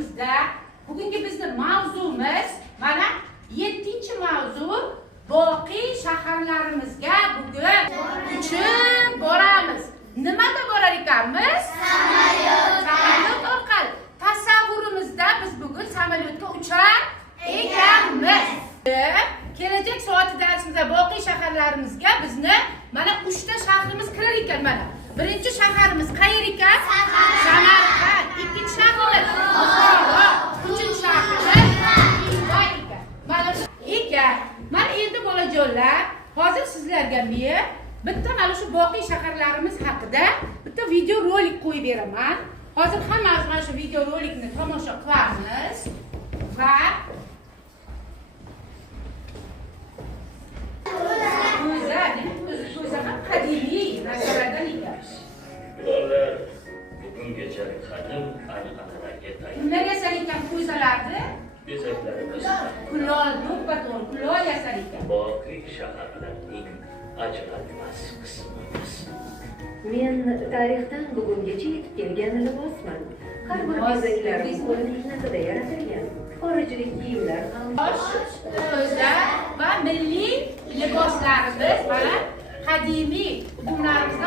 dasturimizda bugungi bizning mavzumiz mana 7-mavzu boqiy shaharlarimizga bugun uchib boramiz. Nimada borar ekanmiz? Samolyot orqali. Tasavvurimizda biz bugun samolyotga uchar ekanmiz. Kelajak soati darsimizda boqiy shaharlarimizga bizni mana 3 ta shahrimiz kirar ekan mana. Birinchi shaharimiz qayer ekan? Samarqand. Ikkinchi shahrimiz Buxoro. Uchinchi shahrimiz Xiva ekan. Mana shu ekan. Mana endi bolajonlar, hozir sizlarga men bitta mana shu boqiy shaharlarimiz haqida bitta video rolik qo'yib beraman. Hozir hammamiz mana shu video rolikni tomosha qilamiz va qadimiy narsalardan ekan. Ular bugungacha qadim an'analarga tayanib Kimlar yasar ekan ko'zalarni? bezaklarimiz Kulol, to'ppa-to'g'ri kulol yasar ekan. boqiy shaharlarning ajralmas qismimiz. Men tarixdan bugungacha yetib kelgan libosman. Har bir bezaklarim qo'l mehnatida yaratilgan. Xorijlik kiyimlar ham O'zlar va milliy liboslarimiz mana qadimiy buyumlarimizdan